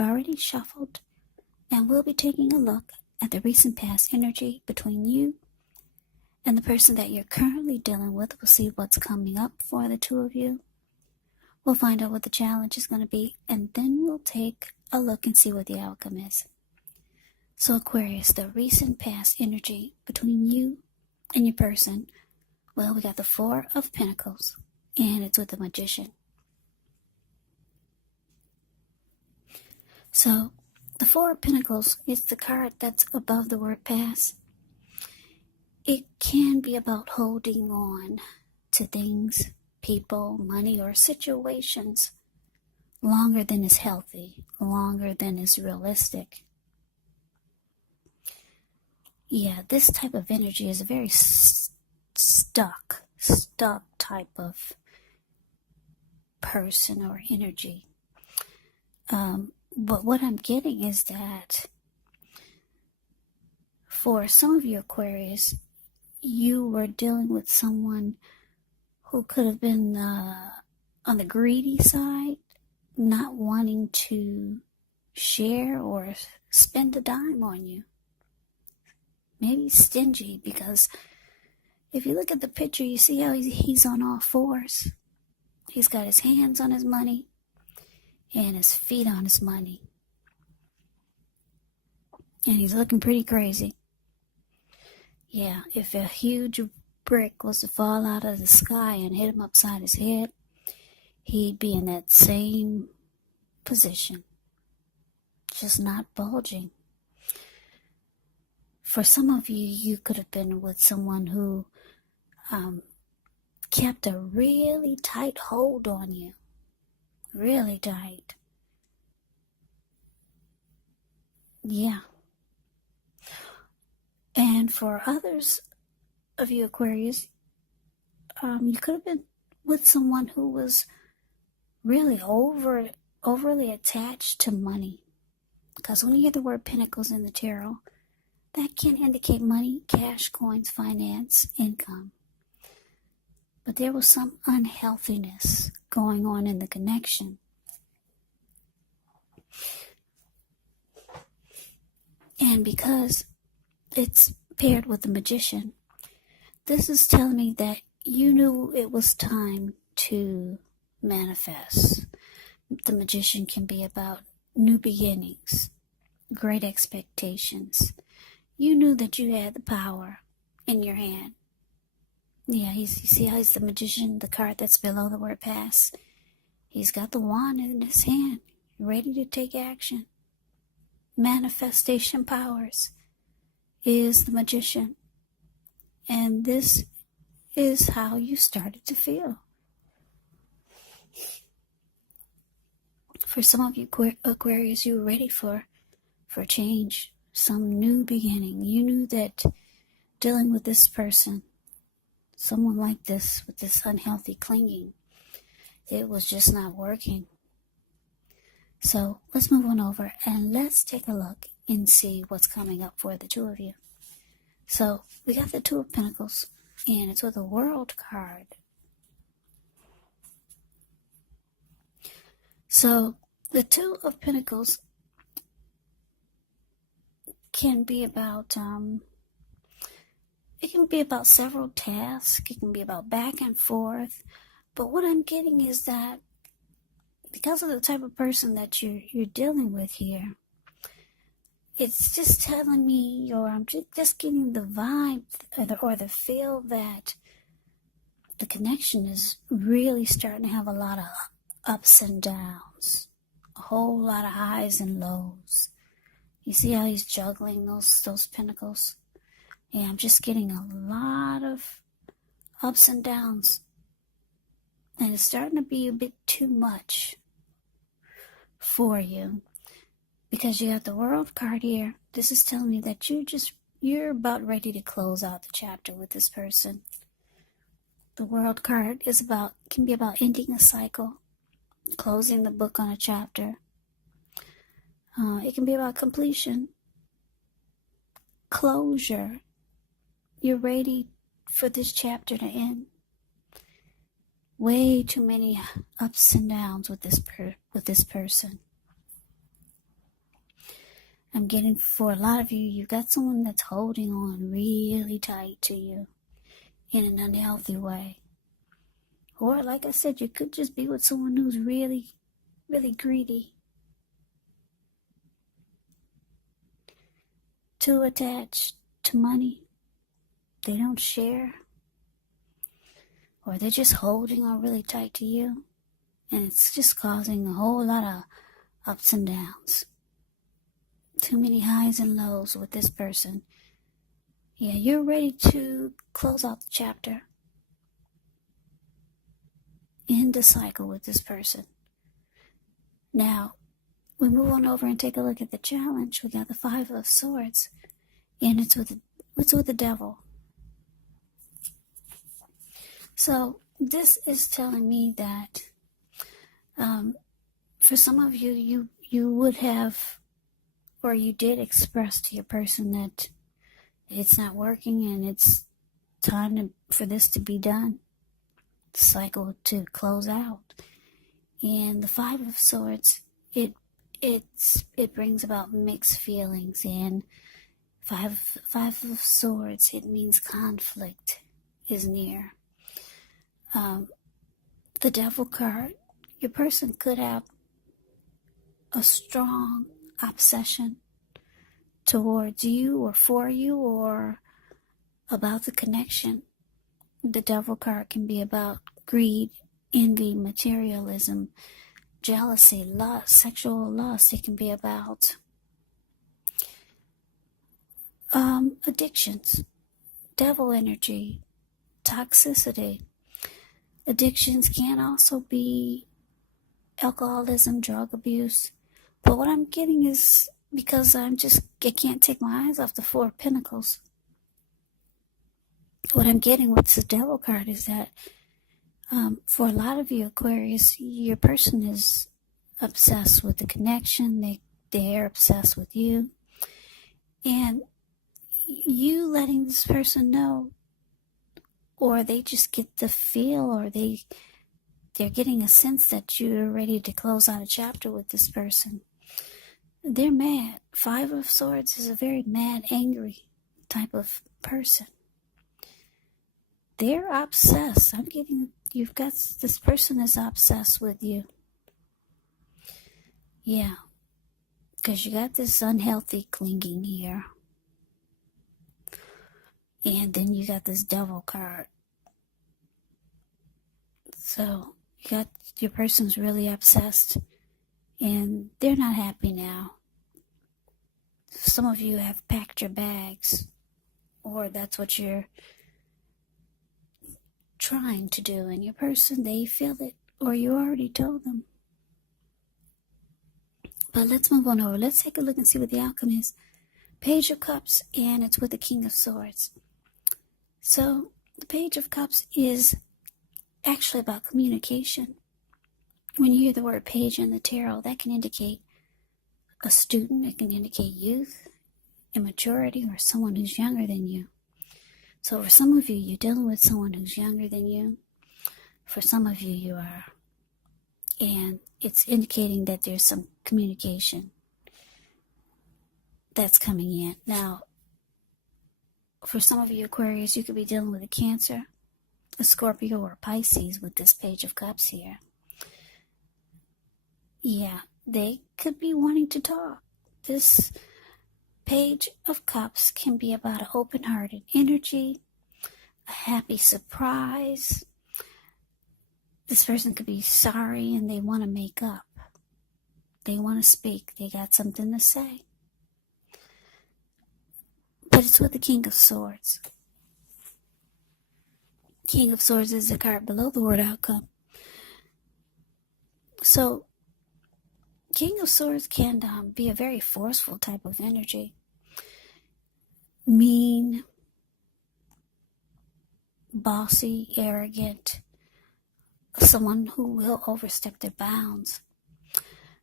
I've already shuffled, and we'll be taking a look at the recent past energy between you and the person that you're currently dealing with. We'll see what's coming up for the two of you. We'll find out what the challenge is going to be, and then we'll take a look and see what the outcome is. So Aquarius, the recent past energy between you and your person. Well, we got the Four of Pentacles, and it's with the Magician. So the Four of Pentacles is the card that's above the word past. It can be about holding on to things, people, money, or situations longer than is healthy, longer than is realistic. Yeah, this type of energy is a very stuck type of person or energy. But what I'm getting is that for some of you Aquarius, you were dealing with someone who could have been on the greedy side, not wanting to share or spend a dime on you. Maybe stingy, because if you look at the picture, you see how he's on all fours. He's got his hands on his money and his feet on his money. And he's looking pretty crazy. Yeah, if a huge brick was to fall out of the sky and hit him upside his head, he'd be in that same position, just not bulging. For some of you, you could have been with someone who kept a really tight hold on you, really tight. Yeah. And for others of you Aquarius, you could have been with someone who was really overly attached to money. Because when you hear the word Pentacles in the tarot, that can indicate money, cash, coins, finance, income. But there was some unhealthiness going on in the connection. And because it's paired with the Magician, this is telling me that you knew it was time to manifest. The Magician can be about new beginnings, great expectations. You knew that you had the power in your hand. Yeah, you see how he's the Magician, the card that's below the word past. He's got the wand in his hand, ready to take action. Manifestation powers is the Magician. And this is how you started to feel. For some of you Aquarius, you were ready for change, some new beginning. You knew that dealing with this person, someone like this, with this unhealthy clinging, it was just not working. So let's move on over and let's take a look and see what's coming up for the two of you. So we got the Two of Pentacles, and it's with a World card. So the Two of Pentacles can be about, it can be about several tasks. It can be about back and forth. But what I'm getting is that because of the type of person that you're dealing with here, it's just telling me, or I'm just getting the vibe or the feel that the connection is really starting to have a lot of ups and downs, a whole lot of highs and lows. You see how he's juggling those pentacles? Yeah, I'm just getting a lot of ups and downs. And it's starting to be a bit too much for you. Because you got the World card here. This is telling me that you're about ready to close out the chapter with this person. The World card can be about ending a cycle, closing the book on a chapter. It can be about completion, closure. You're ready for this chapter to end. Way too many ups and downs with this person. I'm getting for a lot of you, you've got someone that's holding on really tight to you in an unhealthy way. Or, like I said, you could just be with someone who's really, really greedy, too attached to money. They don't share. Or they're just holding on really tight to you. And it's just causing a whole lot of ups and downs. Too many highs and lows with this person. Yeah, you're ready to close out the chapter. End the cycle with this person. Now, we move on over and take a look at the challenge. We got the Five of Swords. And it's with the Devil. So, this is telling me that for some of you, you would have, or you did express to your person that it's not working and it's time for this to be done. The cycle to close out. And the Five of Swords, it brings about mixed feelings. And Five of Swords, it means conflict is near. The Devil card, your person could have a strong obsession towards you or for you or about the connection. The Devil card can be about greed, envy, materialism, jealousy, lust, sexual lust. It can be about addictions, devil energy, toxicity. Addictions can also be alcoholism, drug abuse. But what I'm getting is, because I can't take my eyes off the Four of Pentacles. What I'm getting with the Devil card is that for a lot of you Aquarius, your person is obsessed with the connection. They're obsessed with you. And you letting this person know, or they just get the feel, or they're getting a sense that you're ready to close out a chapter with this person. They're mad. Five of Swords is a very mad, angry type of person. They're obsessed. This person is obsessed with you. Yeah. Because you got this unhealthy clinging here. And then you got this Devil card. So your person's really obsessed. And they're not happy now. Some of you have packed your bags. Or that's what you're trying to do. And your person, they feel it. Or you already told them. But let's move on over. Let's take a look and see what the outcome is. Page of Cups, and it's with the King of Swords. So, the Page of Cups is actually about communication. When you hear the word page in the tarot, that can indicate a student, it can indicate youth, immaturity, or someone who's younger than you. So for some of you, you're dealing with someone who's younger than you. For some of you, you are. And it's indicating that there's some communication that's coming in. Now, for some of you Aquarius, you could be dealing with a Cancer, a Scorpio, or a Pisces with this Page of Cups here. Yeah, they could be wanting to talk. This Page of Cups can be about an open-hearted energy, a happy surprise. This person could be sorry and they want to make up. They want to speak. They got something to say. But it's with the King of Swords. King of Swords is the card below the word outcome. So, King of Swords can be a very forceful type of energy. Mean, bossy, arrogant, someone who will overstep their bounds.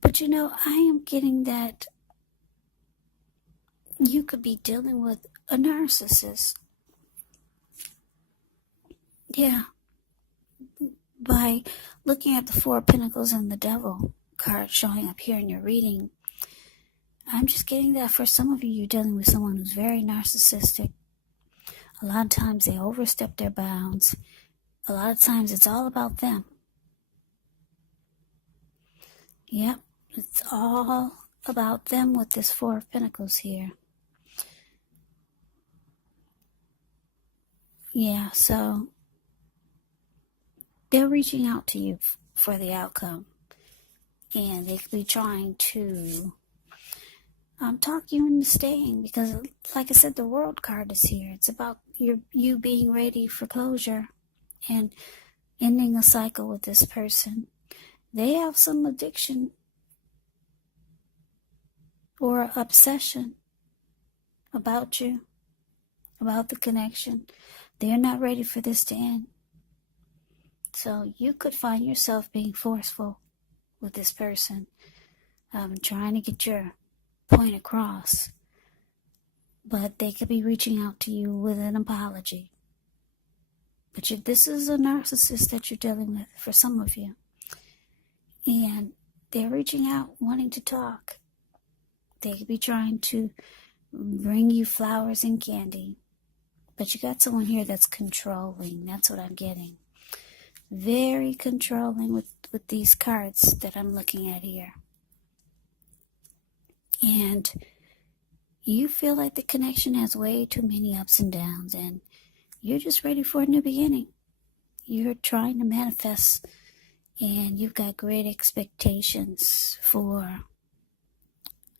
But I am getting that you could be dealing with a narcissist. Yeah. By looking at the Four of Pentacles and the Devil card showing up here in your reading, I'm just getting that for some of you, you're dealing with someone who's very narcissistic. A lot of times they overstep their bounds. A lot of times it's all about them. Yep, it's all about them with this Four of Pentacles here. Yeah, so they're reaching out to you for the outcome. And they could be trying to talk you into staying, because like I said, the World card is here. It's about you being ready for closure and ending a cycle with this person. They have some addiction or obsession about you, about the connection. They're not ready for this to end. So you could find yourself being forceful with this person, trying to get your point across. But they could be reaching out to you with an apology. But this is a narcissist that you're dealing with for some of you. And they're reaching out, wanting to talk. They could be trying to bring you flowers and candy. But you got someone here that's controlling. That's what I'm getting. Very controlling with these cards that I'm looking at here. And you feel like the connection has way too many ups and downs, and you're just ready for a new beginning. You're trying to manifest, and you've got great expectations for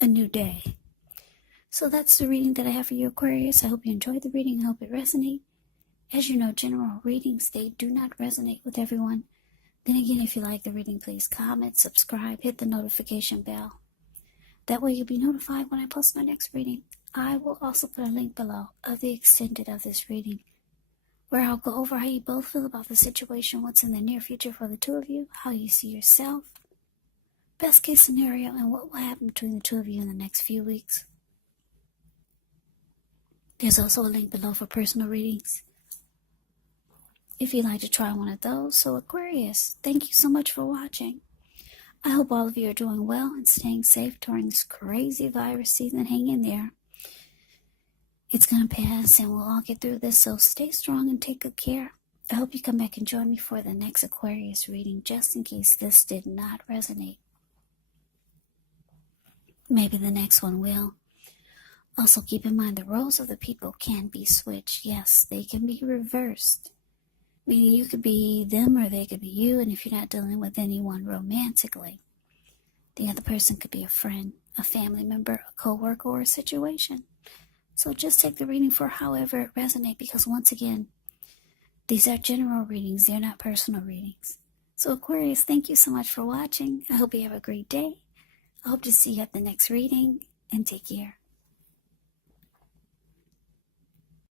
a new day. So that's the reading that I have for you, Aquarius. I hope you enjoyed the reading. I hope it resonated. As you know, general readings, they do not resonate with everyone. Then again, if you like the reading, please comment, subscribe, hit the notification bell. That way you'll be notified when I post my next reading. I will also put a link below of the extended of this reading, where I'll go over how you both feel about the situation, what's in the near future for the two of you, how you see yourself, best case scenario, and what will happen between the two of you in the next few weeks. There's also a link below for personal readings, if you'd like to try one of those. So Aquarius, thank you so much for watching. I hope all of you are doing well and staying safe during this crazy virus season. Hang in there. It's going to pass and we'll all get through this, so stay strong and take good care. I hope you come back and join me for the next Aquarius reading, just in case this did not resonate. Maybe the next one will. Also keep in mind the roles of the people can be switched. Yes, they can be reversed. Meaning you could be them or they could be you, and if you're not dealing with anyone romantically, the other person could be a friend, a family member, a co-worker, or a situation. So just take the reading for however it resonates, because once again, these are general readings, they're not personal readings. So Aquarius, thank you so much for watching. I hope you have a great day. I hope to see you at the next reading, and take care.